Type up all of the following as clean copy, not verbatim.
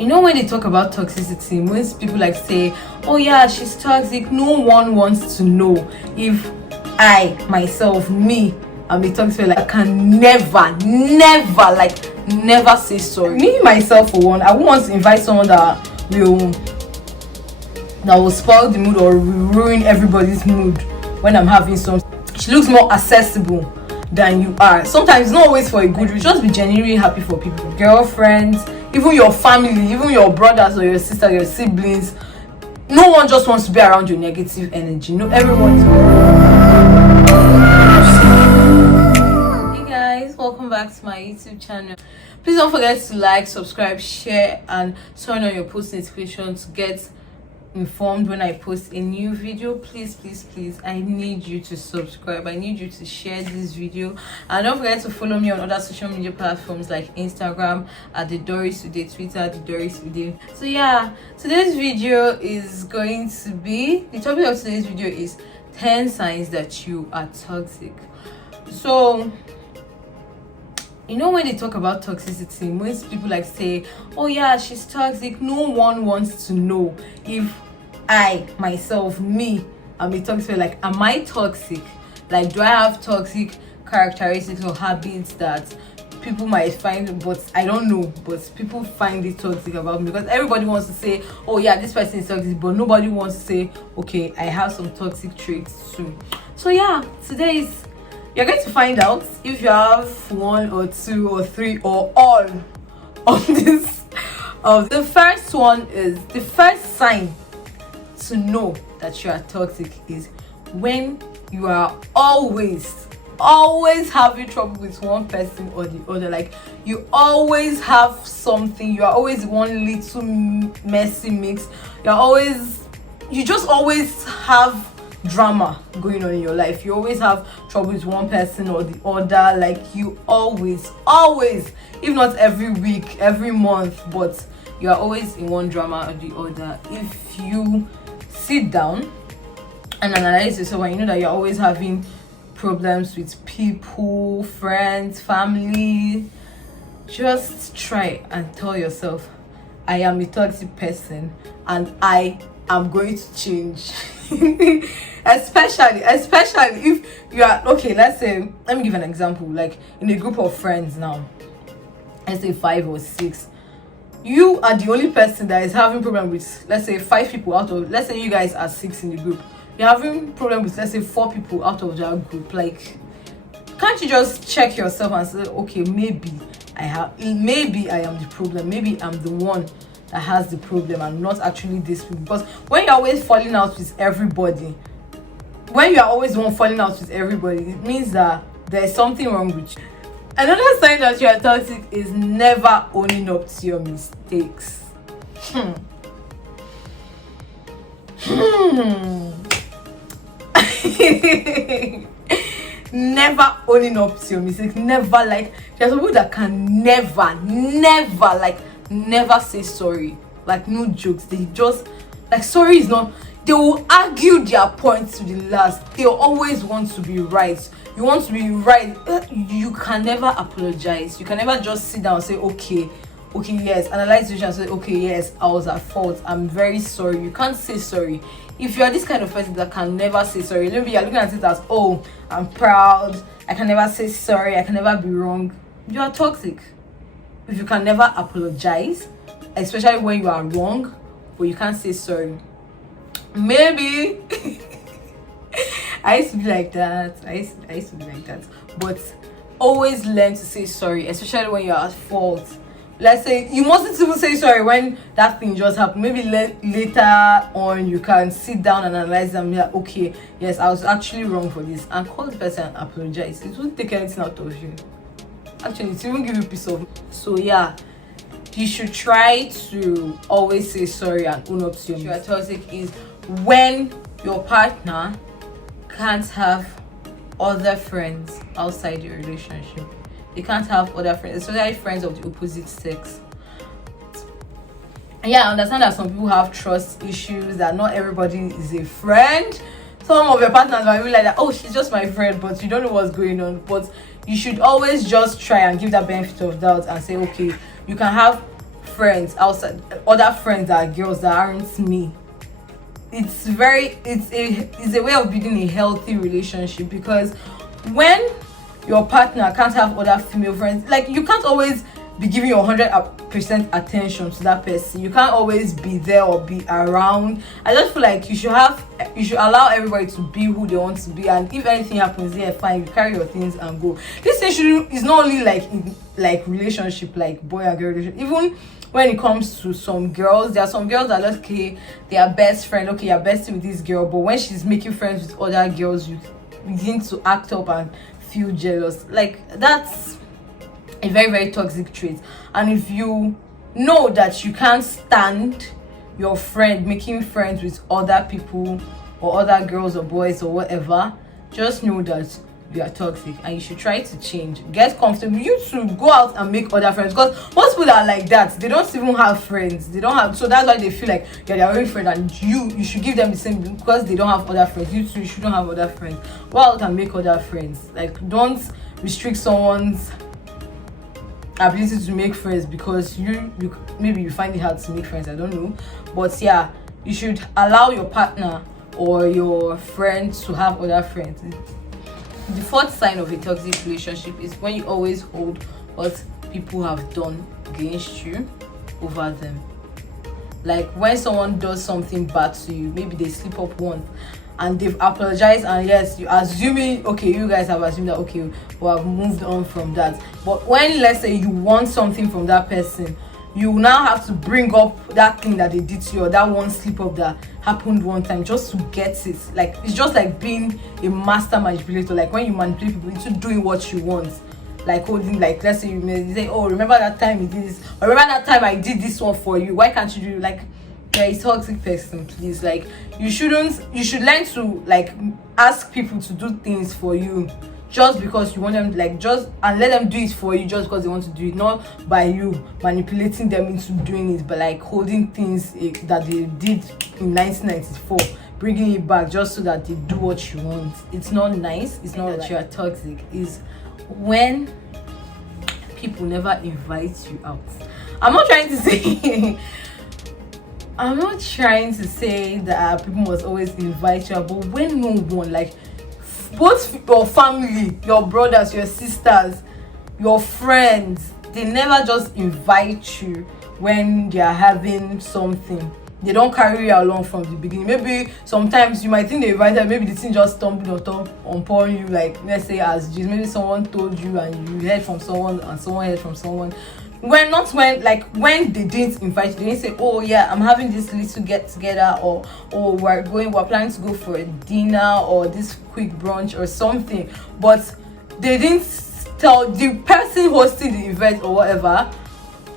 You know, when they talk about toxicity, most people like say, oh yeah, she's toxic. No one wants to know if I myself, me, I'm a toxic. Like, I can never say sorry. Me myself, for one, I won't want to invite someone that will spoil the mood or ruin everybody's mood when I'm having some. She looks more accessible than you are. Sometimes it's not always for a good reason. Just be genuinely happy for people, girlfriends, even your family, even your brothers or your sister, your siblings. No one just wants to be around your negative energy. No, everyone's. Hey guys, welcome back to my YouTube channel. Please don't forget to like, subscribe, share, and turn on your post notifications to get informed when I post a new video. Please, I need you to subscribe. I need you to share this video, and don't forget to follow me on other social media platforms like Instagram at Thedorisudeh, Twitter at Thedorisudeh. So yeah, today's video is going to be, the topic of today's video is 10 signs that you are toxic. So you know, when they talk about toxicity, most people like say, oh yeah, she's toxic. No one wants to know if I myself, me, I'm a toxic. Like, am I toxic? Like, do I have toxic characteristics or habits that people might find, but I don't know, but people find it toxic about me? Because everybody wants to say, oh yeah, this person is toxic, but nobody wants to say, okay, I have some toxic traits too. So yeah, today you're going to find out if you have one or two or three or all of this. The first one is, the first sign to know that you are toxic is when you are always having trouble with one person or the other. Like, you always have something, you are always one little messy mix, you just always have drama going on in your life. You always have trouble with one person or the other. Like, you always, if not every week, every month, but you are always in one drama or the other. If you sit down and analyze yourself and you know that you're always having problems with people, friends, family, just try and tell yourself, I am a toxic person and I am going to change. especially if you are, okay, let's say, let me give an example. Like, in a group of friends now, let's say 5 or 6, you are the only person that is having problem with, let's say, 5 people out of, let's say you guys are 6 in the group, you're having problem with, let's say, 4 people out of that group. Like, can't you just check yourself and say, okay, maybe I am the problem, maybe I'm the one that has the problem and not actually this people? Because when you're always falling out with everybody, when you are always one falling out with everybody, it means that there's something wrong with you. Another sign that you are toxic is never owning up to your mistakes. Never owning up to your mistakes. Never. Like, there's people that can never say sorry. Like, no jokes, they just, like, sorry is not, they will argue their points to the last. They always want to be right. You want to be right, you can never apologize. You can never just sit down and say, okay, yes, analyze the situation and say, okay, yes, I was at fault, I'm very sorry. You can't say sorry. If you are this kind of person that can never say sorry, maybe you're looking at it as, oh, I'm proud, I can never say sorry, I can never be wrong, you are toxic. If you can never apologize, especially when you are wrong, but you can't say sorry, maybe I used to be like that. I used to be like that. But always learn to say sorry, especially when you're at fault. Let's say you mustn't even say sorry when that thing just happened. Maybe later on you can sit down and analyze and be like, okay, yes, I was actually wrong for this, and call the person and apologize. It won't take anything out of you. Actually, it won't give you peace of mind. So yeah, you should try to always say sorry and own up to your toxic is when your partner can't have other friends outside your relationship. They can't have other friends, especially friends of the opposite sex. Yeah, I understand that some people have trust issues, that not everybody is a friend. Some of your partners might be like that, oh, she's just my friend, but you don't know what's going on. But you should always just try and give that benefit of doubt and say, okay, you can have friends outside, other friends that are girls that aren't me. It's a way of building a healthy relationship, because when your partner can't have other female friends, like you can't always be giving your 100% attention to that person. You can't always be there or be around. I just feel like you should allow everybody to be who they want to be, and if anything happens, yeah, fine, you carry your things and go. This thing is not only like in like relationship, like boy and girl relationship. Even when it comes to some girls, there are some girls that, okay, they are best friend, okay, you're bestie with this girl, but when she's making friends with other girls, you begin to act up and feel jealous. Like, that's a very, very toxic trait. And if you know that you can't stand your friend making friends with other people or other girls or boys or whatever, just know that you are toxic and you should try to change. Get comfortable. You should go out and make other friends, because most people are like that. They don't even have friends. They don't have, so that's why they feel like you're their only friend, and you should give them the same, because they don't have other friends. You too, you shouldn't have other friends. Go out and make other friends. Like, don't restrict someone's ability to make friends because you maybe you find it hard to make friends. I don't know, but yeah, you should allow your partner or your friend to have other friends. The fourth sign of a toxic relationship is when you always hold what people have done against you over them. Like when someone does something bad to you, maybe they slip up once and they've apologized, and yes, you assuming, okay, you guys have assumed that, okay, we have moved on from that. But when, let's say, you want something from that person, you now have to bring up that thing that they did to you, or that one slip up that happened one time, just to get it. Like, it's just like being a master manipulator. Like when you manipulate people into doing what you want, like holding, like, let's say you may say, oh, remember that time you did this, or remember that time I did this one for you, why can't you do, like, you're a toxic person, please. Like, you should learn to, like, ask people to do things for you just because you want them, like, just, and let them do it for you just because they want to do it, not by you manipulating them into doing it, but like holding things that they did in 1994, bringing it back just so that they do what you want. It's not nice. It's not that you are toxic. It's when people never invite you out. I'm not trying to say that people must always invite you out, but when no one, like both your family, your brothers, your sisters, your friends, they never just invite you when they are having something. They don't carry you along from the beginning. Maybe sometimes you might think they invited, maybe the thing just stumbled upon you, like, let's say, as just maybe someone told you and you heard from someone and someone heard from someone. When they didn't invite you, they didn't say, oh yeah, I'm having this little get together, or oh, we're planning to go for a dinner or this quick brunch or something, but they didn't tell the person hosting the event or whatever,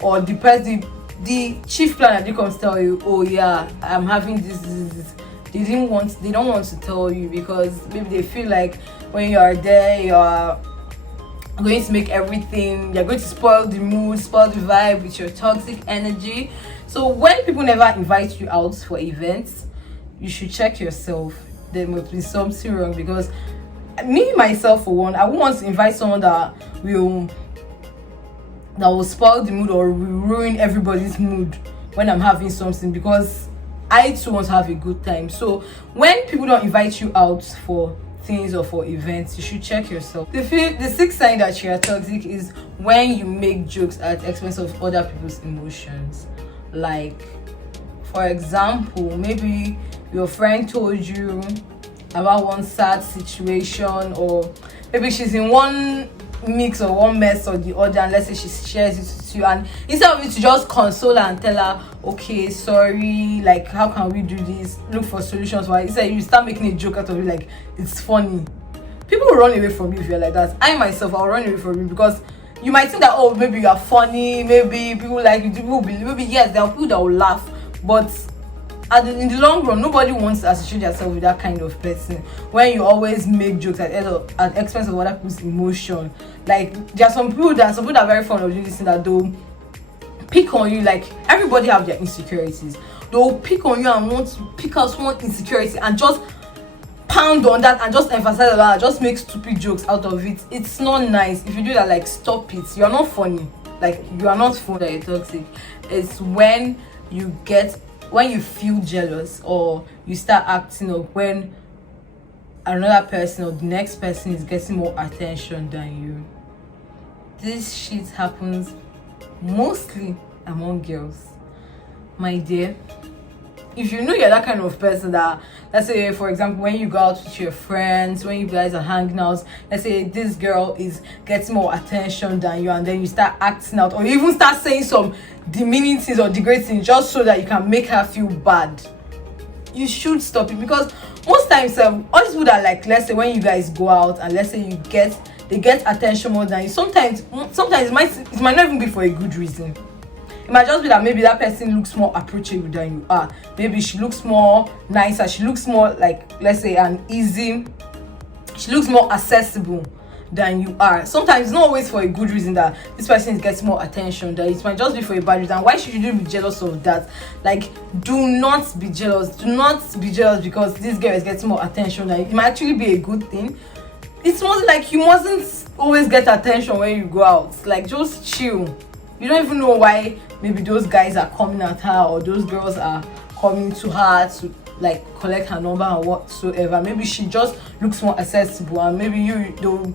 or the chief planner didn't come to tell you, oh yeah, I'm having this. They don't want to tell you, because maybe they feel like when you are there, you are going to make everything, you're going to spoil the mood, spoil the vibe with your toxic energy. So when people never invite you out for events, you should check yourself. There must be something wrong, because me myself, for one, I won't want to invite someone that will spoil the mood or will ruin everybody's mood when I'm having something, because I too want to have a good time. So when people don't invite you out for things or for events, you should check yourself. The sixth sign that you are toxic is when you make jokes at the expense of other people's emotions. Like, for example, maybe your friend told you about one sad situation, or maybe she's in one mix or one mess or the other, and let's say she shares it with you, and instead of you to just console her and tell her, okay, sorry, like, how can we do this, look for solutions, why instead you start making a joke out of it, like it's funny. People will run away from you if you're like that. I myself, I'll run away from you, because you might think that, oh, maybe you are funny, maybe people like you, people will believe, maybe yes, there are people that will laugh, but in the long run, nobody wants to associate yourself with that kind of person. When you always make jokes at the expense of other people's emotion, like, there are some people that are very fond of doing this thing, that they'll pick on you. Like, everybody have their insecurities. They'll pick on you and want to pick out one insecurity and just pound on that and just emphasize on that, just make stupid jokes out of it. It's not nice. If you do that, like, stop it. You're not funny. like you are not phone that you're toxic. It's when you feel jealous, or you start acting up when another person or the next person is getting more attention than you. This shit happens mostly among girls, my dear. If you know you're that kind of person that, let's say for example, when you go out with your friends, when you guys are hanging out, let's say this girl is getting more attention than you, and then you start acting out, or you even start saying some demeaning things or degrading things just so that you can make her feel bad, you should stop it. Because most times all these people that, like, let's say when you guys go out and let's say they get attention more than you, sometimes it might not even be for a good reason. It might just be that maybe that person looks more approachable than you are. Maybe she looks more nicer, she looks more like, let's say, she looks more accessible than you are. Sometimes it's not always for a good reason that this person gets more attention, that it might just be for a bad reason. Why should you be jealous of that? Like, do not be jealous. Do not be jealous because this girl is getting more attention. Like, it might actually be a good thing. It's more like you mustn't always get attention when you go out. Like, just chill. You don't even know why maybe those guys are coming at her, or those girls are coming to her to like collect her number or whatsoever. Maybe she just looks more accessible, and maybe they'll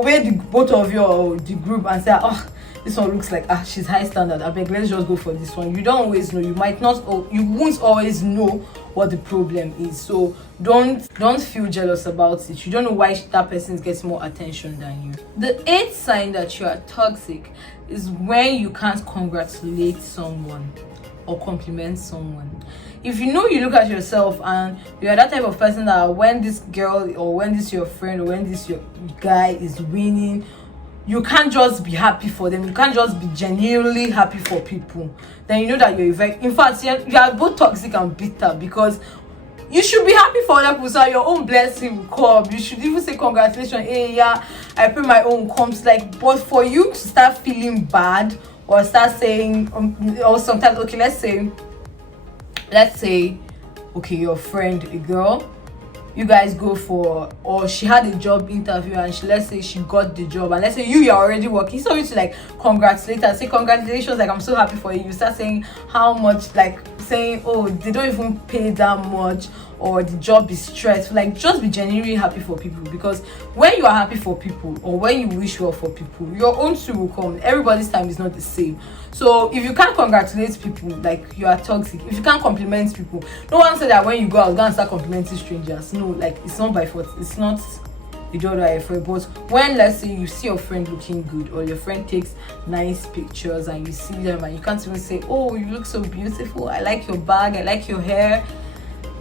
weigh the both of you or the group and say, oh, this one looks like she's high standard, I beg, let's just go for this one. You don't always know. You won't always know what the problem is. So don't feel jealous about it. You don't know why that person is getting more attention than you. The 8th sign that you are toxic is when you can't congratulate someone or compliment someone. If you know, you look at yourself and you are that type of person that when this girl or when this your friend or when this your guy is winning, you can't just be happy for them. You can't just be genuinely happy for people. Then you know that you're in fact you are both toxic and bitter, because you should be happy for other people so your own blessing will come. You should even say congratulations, hey, yeah, I pray my own comes. Like, but for you to start feeling bad or start saying or sometimes, okay, let's say okay, your friend, a girl, you guys go for, or she had a job interview and let's say she got the job, and let's say you're already working, so you to like congratulate her, say congratulations, like I'm so happy for you. You start saying how much, like saying, oh, they don't even pay that much, or the job is stressful. Like, just be genuinely happy for people, because when you are happy for people or when you wish well for people, your own too will come. Everybody's time is not the same. So if you can't congratulate people, like, you are toxic. If you can't compliment people, no one said that when you go out, go and start complimenting strangers. No, like, it's not by fault. It's not you don't know for. But when, let's say, you see your friend looking good, or your friend takes nice pictures and you see them and you can't even say, oh, you look so beautiful, I like your bag, I like your hair,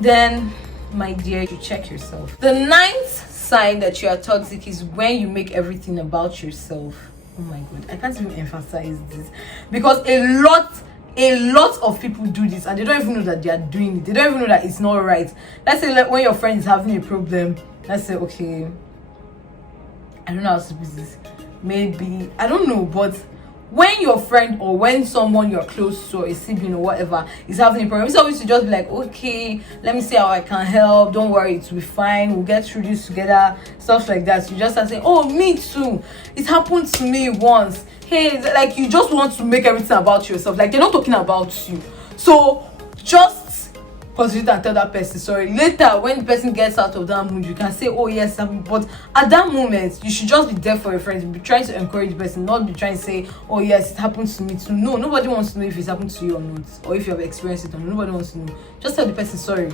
then, my dear, you check yourself. The 9th sign that you are toxic is when you make everything about yourself. Oh my god, I can't even emphasize this, because a lot of people do this and they don't even know that they are doing it. They don't even know that it's not right. Let's say, like, when your friend is having a problem, let's say, okay, I don't know how to put this, maybe, I don't know, but when your friend or when someone you're close to, or a sibling or whatever, is having a problem, it's always to just be like, okay, let me see how I can help, don't worry, it will be fine, we'll get through this together, stuff like that. You just start saying, oh, me too, it happened to me once. Hey, like, you just want to make everything about yourself, like they're not talking about you. So just consider and tell that person sorry. Later, when the person gets out of that mood, you can say, oh yes, but at that moment, you should just be there for your friends. Be trying to encourage the person, not be trying to say, oh yes, it happens to me too. No, nobody wants to know if it's happened to you or not, or if you have experienced it or not. Nobody wants to know. Just tell the person sorry.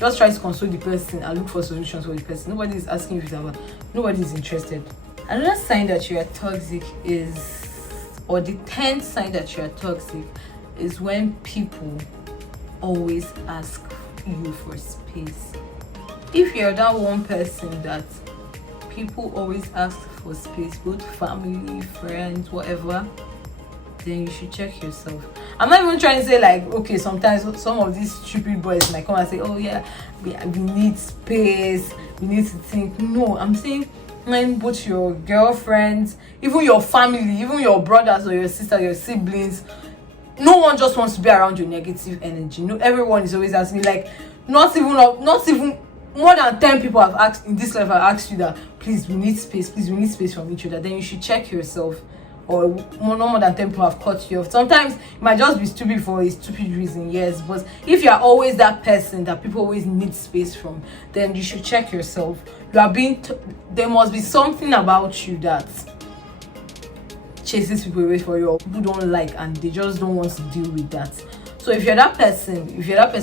Just try to console the person and look for solutions for the person. Nobody is asking if it's happened. Nobody is interested. Another sign that you are toxic is, or the 10th sign that you are toxic is when people always ask you for space. If you're that one person that people always ask for space, both family, friends, whatever, then you should check yourself. I'm not even trying to say, like, okay, sometimes some of these stupid boys might come and say, oh yeah, we need space, we need to think. No, I'm saying when both your girlfriends, even your family, even your brothers or your sister, your siblings, no one just wants to be around your negative energy. No, everyone is always asking, like, not even more than 10 people have asked in this life, have asked you that, please, we need space from each other. Then you should check yourself. or no more than 10 people have cut you off. Sometimes it might just be stupid for a stupid reason, yes, but if you are always that person that people always need space from, then you should check yourself. You are being there must be something about you that chases people away for you, or people don't like and they just don't want to deal with that. So if you're that person,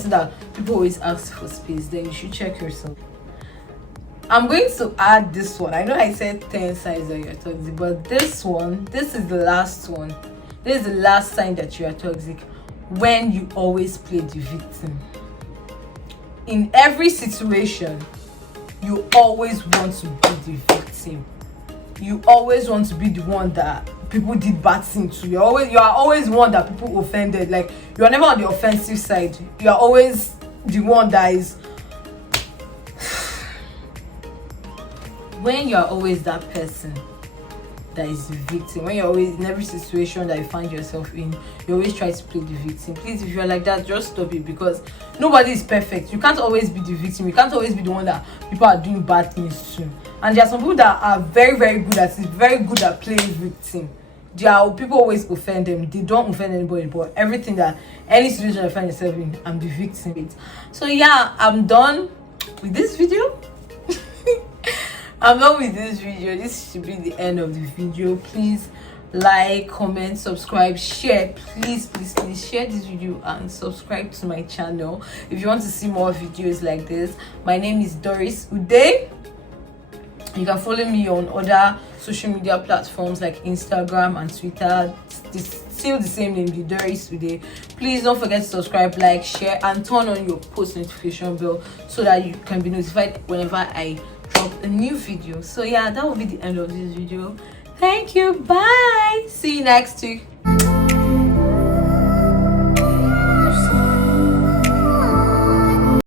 that people always ask for space, then you should check yourself. I'm going to add this one. I know I said 10 signs that you're toxic, but this is the last one. This is the last sign that you are toxic. When you always play the victim. In every situation, you always want to be the victim. You always want to be the one that people did bad things to. You are always one that people offended. Like, you are never on the offensive side. You are always the one that is. When you are always that person that is the victim, when you're always in every situation that you find yourself in, you always try to play the victim. Please, if you're like that, just stop it, because nobody is perfect. You can't always be the victim. You can't always be the one that people are doing bad things to. And there are some people that are very, very good at it, very good at playing victim. There are people always offend them. They don't offend anybody, but everything that any situation I find yourself in, I'm the victim. So yeah, I'm done with this video. I'm done with this video. This should be the end of the video. Please like, comment, subscribe, share. Please share this video and subscribe to my channel if you want to see more videos like this. My name is Doris Udeh. You can follow me on other social media platforms like Instagram and Twitter. Still the same name, the Thedorisudeh. Please don't forget to subscribe, like, share, and turn on your post notification bell so that you can be notified whenever I drop a new video. So yeah, that will be the end of this video. Thank you. Bye. See you next week.